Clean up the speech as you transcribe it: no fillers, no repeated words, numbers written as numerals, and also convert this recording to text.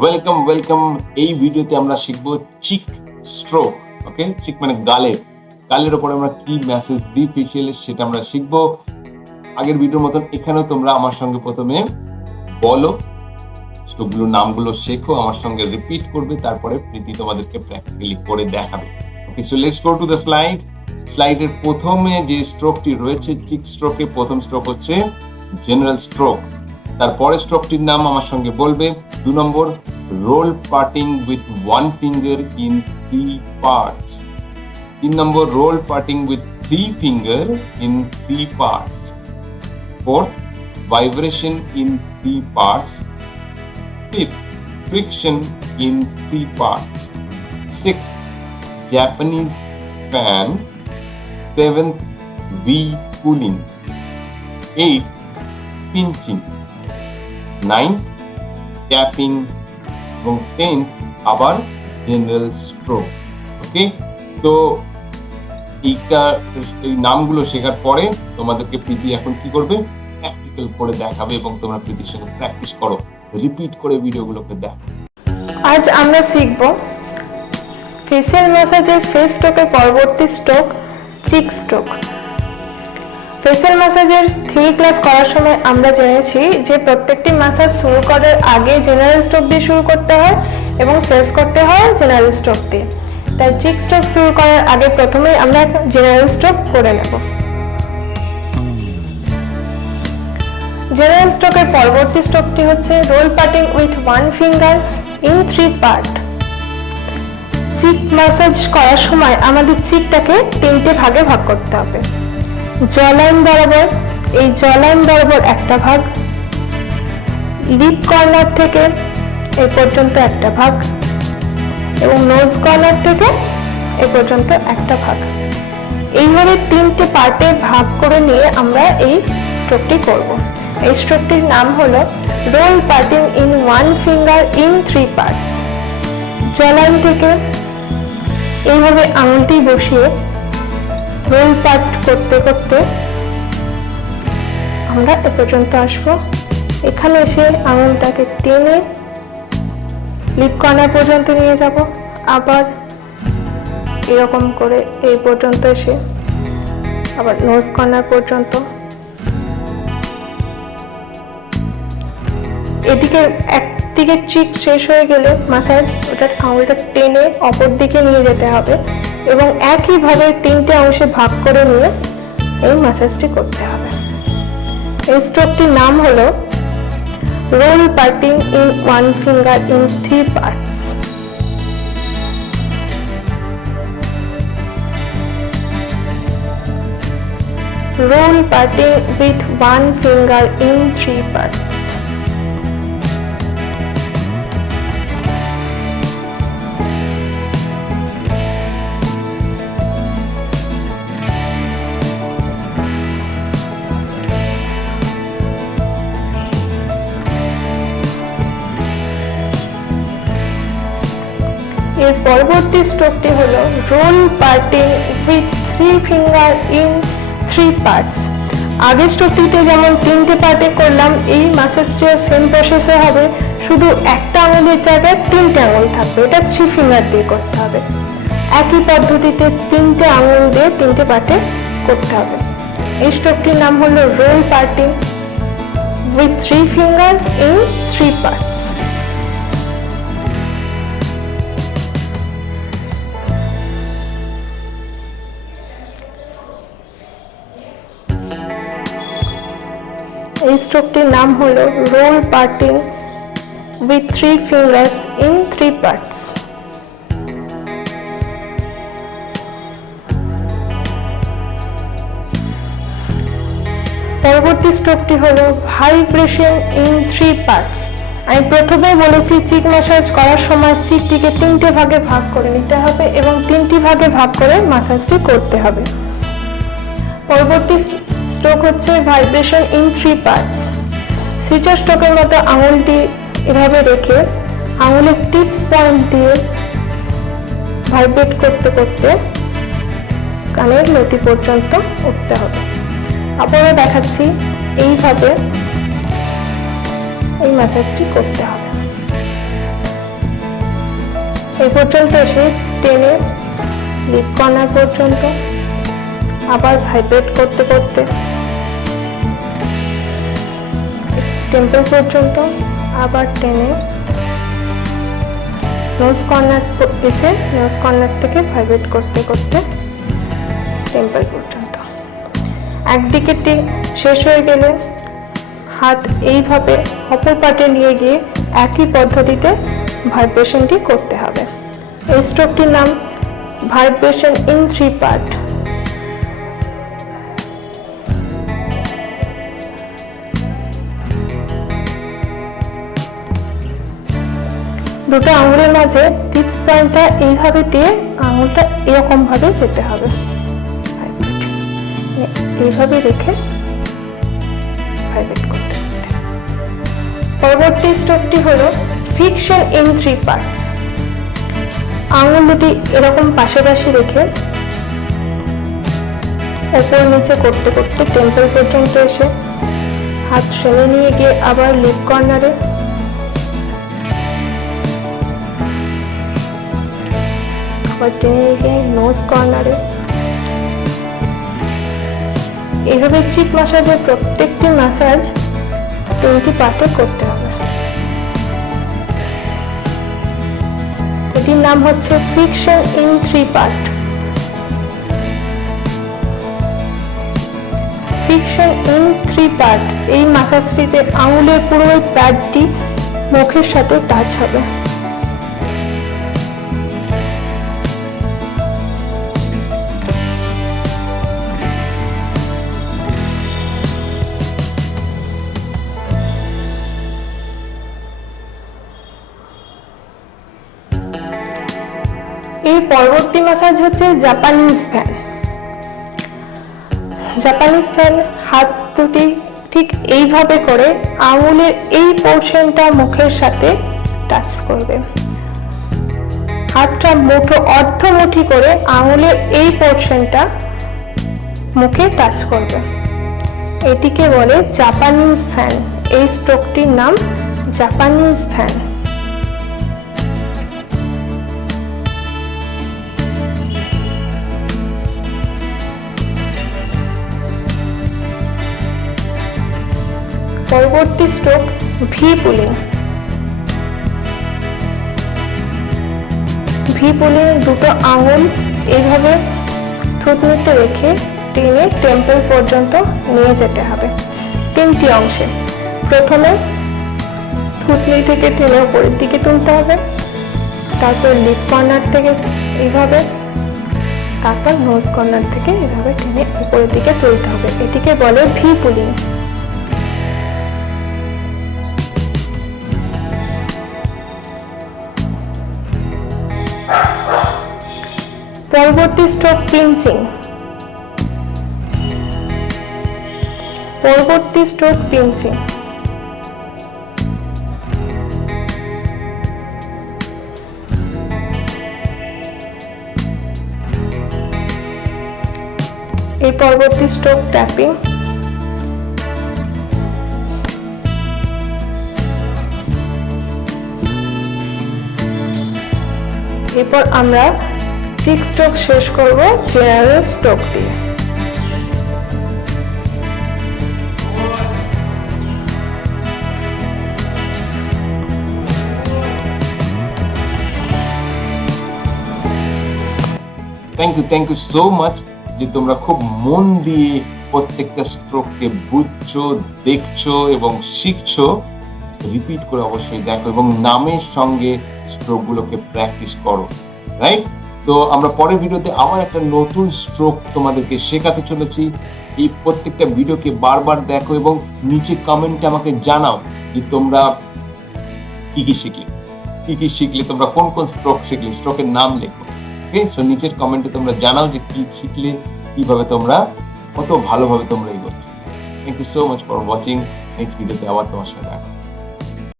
Welcome এই ভিডিওতে আমরা শিখবো চিক স্ট্রোক। ওকে, চিক মানে গালের উপরে আমরা কি মেসেজ দিই ফেশিয়ালে সেটা আমরা শিখবো। আগের ভিডিওর মতন এখানেও তোমরা আমার সঙ্গে প্রথমে বলো, স্ট্রোকগুলোর নামগুলো শেখো, আমার সঙ্গে রিপিট করবে, তারপরে প্রীতি তোমাদেরকে প্র্যাকটিক্যালি করে দেখাবে। Okay, so let's go to the স্লাইডের প্রথমে যে স্ট্রোকটি রয়েছে চিক স্ট্রোকে প্রথম স্ট্রোক হচ্ছে জেনারেল স্ট্রোক। তারপরে স্ট্রোকটির নাম আমার সঙ্গে বলবে। 2 নম্বর, roll parting with 1 finger in 3 parts। 3 নম্বর, roll parting with 3 finger in 3 parts। 4th, vibration in 3 parts। 5th, friction in 3 parts। 6th, Japanese fan। 7th, V pulling। 8th, pinching। 9th, tapping এবং 10th আবার general stroke. ওকে, তো এই নামগুলো শেখার পরে তোমাদেরকে প্রীতি এখন কি করবে, প্র্যাকটিক্যাল করে দেখাবে এবং তোমরা প্রীতির সঙ্গে প্র্যাকটিস করো, রিপিট করে ভিডিওগুলোকে দেখো। আজ আমরা শিখব ফেসিয়াল ম্যাসাজের ফেস স্ট্রোকের পরবর্তী স্ট্রোক চিক স্ট্রোক। ফেসিয়াল ম্যাসাজের থিওরি ক্লাস করার সময় আমরা জেনেছি যে প্রত্যেকটি ম্যাসাজ শুরু করার আগে জেনারেল স্ট্রোক দিয়ে শুরু করতে হয় এবং শেষ করতে হয় জেনারেল স্ট্রোক দিয়ে। তাই চিক স্ট্রোক শুরু করার আগে প্রথমেই আমরা জেনারেল স্ট্রোক করে নেব। জেনারেল স্ট্রোকের পরবর্তী স্ট্রোকটি হচ্ছে roll parting with 1 finger in 3 parts। Cheek massage করার সময় আমাদের চিকটাকে 3টে ভাগে ভাগ করতে হবে। জলাইন বরাবর, এই জলাইন বরাবর একটা ভাগ, লিপ কর্নার থেকে এই পর্যন্ত একটা ভাগ এবং নোজ কর্নার থেকে এই পর্যন্ত একটা ভাগ। এইভাবে 3টে পার্টে ভাগ করে নিয়ে আমরা এই স্ট্রোকটি করব। এই স্ট্রোকটির নাম হলো roll parting in 1 finger in 3 parts। Jawline থেকে এইভাবে আঙুলটি বসিয়ে রোল পার্ট করতে করতে আমরা এ পর্যন্ত আসবো। এখানে এসে আঙুলটাকে টেনে লিপ কর্নার পর্যন্ত নিয়ে যাব, আবার এরকম করে এই পর্যন্ত এসে আবার নোজ কর্নার পর্যন্ত। এদিকে একদিকে চিক শেষ হয়ে গেলে ম্যাসাজ ওটা আঙুলটা টেনে অপর দিকে নিয়ে যেতে হবে এবং একইভাবে 3টে অংশে ভাগ করে নিয়ে এই ম্যাসাজটি করতে হবে। এই স্ট্রোকটির নাম হলো roll parting in 1 finger in 3 parts। Roll parting with 1 finger in 3 parts। এর পরবর্তী স্ট্রোকটি হলো roll parting with 3 finger in 3 parts। আগের স্ট্রোকটিতে যেমন 3টে পার্টে করলাম, এই ম্যাসাজটিও সেম প্রসেসে হবে, শুধু একটা আঙুলের জায়গায় 3টে আঙুল থাকবে। এটা 3 finger দিয়ে করতে হবে। একই পদ্ধতিতে 3টে আঙুল দিয়ে 3টে পার্টে করতে হবে। এই স্ট্রোকটির নাম হলো roll parting with 3 finger in 3 parts। এই স্ট্রোকটির নাম হলো roll parting with 3 fingers in 3 parts। পরবর্তী স্ট্রোকটি হলো ভাইব্রেশন ইন 3 parts। আমি প্রথমেই বলেছি চিক ম্যাসাজ করার সময় চিকটিকে 3টে ভাগে ভাগ করে নিতে হবে এবং 3টি ভাগে ভাগ করে ম্যাসাজটি করতে হবে। পরবর্তী স্ট্রোক হচ্ছে ভাইব্রেশন ইন 3 parts। সুইচার স্ট্রোকের মতো আঙুলটি এভাবে রেখে আঙুলের টিপস পয়েন্ট দিয়ে ভাইব্রেট করতে করতে কানের লতি পর্যন্ত উঠতে হবে। আবারও দেখাচ্ছি, এইভাবে এই ম্যাসাজটি করতে হবে। এই পর্যন্ত এসে টেনে লিপ কর্নার পর্যন্ত, আবার ভাইব্রেট করতে করতে টেম্পল পর্যন্ত, আবার টেনে নোজ কর্নার এসে নোজ কর্নার থেকে ভাইব্রেট করতে করতে টেম্পল পর্যন্ত। একদিকে শেষ হয়ে গেলে হাত এইভাবে অপর পাটে নিয়ে গিয়ে একই পদ্ধতিতে ভাইব্রেশনটি করতে হবে। এই স্ট্রোকটির নাম ভাইব্রেশন ইন 3 পার্ট। দুটো আঙুলের মাঝে টিপস পয়েন্টটা এইভাবে দিয়ে আঙুলটা এরকম ভাবে যেতে হবে, এইভাবে রেখে ভাইব্রেট করতে হবে। পরবর্তী স্ট্রোকটি হলো ফিকশন ইন 3 পার্টস। আঙুল দুটি এরকম পাশাপাশি রেখে উপর নিচে করতে করতে টেম্পল পর্যন্ত এসে হাত টেনে নিয়ে গিয়ে আবার লিপ কর্নারে, আবার টেনে নিয়ে গিয়ে নোজ কর্নারে। এইভাবে চিক ম্যাসাজের প্রত্যেকটি ম্যাসাজ 3টি পার্টে করতে হবে। এটির নাম হচ্ছে fiction in 3 part. Fiction in 3 part এই ম্যাসাজটিতে আঙুলের পুরো প্যাডটি মুখের সাথে টাচ হবে। এই পরবর্তী ম্যাসাজ হচ্ছে জাপানিজ ফ্যান। জাপানিজ ফ্যান হাত দুটি ঠিক এইভাবে করে আঙুলের এই পোর্শনটা মুখের সাথে টাচ করবে। হাতটা মুঠো অর্ধমুঠি করে আঙুলের এই পোর্শনটা মুখে টাচ করবে। এটিকে বলে জাপানিজ ফ্যান। এই স্ট্রোকটির নাম জাপানিজ ফ্যান। পরবর্তী stroke V pulling. V pulling দুটো আঙুল এইভাবে থুতনিতে রেখে টেনে টেম্পল পর্যন্ত নিয়ে যেতে হবে 3টি অংশে। প্রথমে থুতনি থেকে টেনে উপরের দিকে তুলতে হবে, তারপর লিপ কর্নার থেকে এইভাবে, তারপর নোজ কর্নার থেকে এইভাবে টেনে উপরের দিকে তুলতে হবে। এটিকে বলে ভি পুলিং। পরবর্তী স্ট্রোক পিঞ্চিং। পরবর্তী স্ট্রোক পিঞ্চিং। এই পরবর্তী স্ট্রোক ট্যাপিং। এরপর আমরা চিক স্ট্রোক শেষ করব জেনারেল স্ট্রোক দিয়ে। থ্যাংক ইউ সো মাচ যে তোমরা খুব মন দিয়ে প্রত্যেকটা স্ট্রোককে বুঝছো, দেখছো এবং শিখছো। রিপিট করে অবশ্যই দেখো এবং নামের সঙ্গে স্ট্রোক গুলোকে প্র্যাকটিস করো, রাইট? তো আমরা পরের ভিডিওতে আবার একটা নতুন স্ট্রোক তোমাদেরকে শেখাতে চলেছি। এই প্রত্যেকটা ভিডিওকে বারবার দেখো এবং নিচে কমেন্টে আমাকে জানাও যে তোমরা কি কি শিখলে, তোমরা কোন কোন স্ট্রোক শিখলে, স্ট্রোকের নাম লেখো। ওকে, সো নিচের কমেন্টে তোমরা জানাও যে কি শিখলে, কিভাবে তোমরা কত ভালোভাবে তোমরা এগোচ্ছ। Thank you so much for watching. Next ভিডিওতে আবার তোমার সাথে দেখা।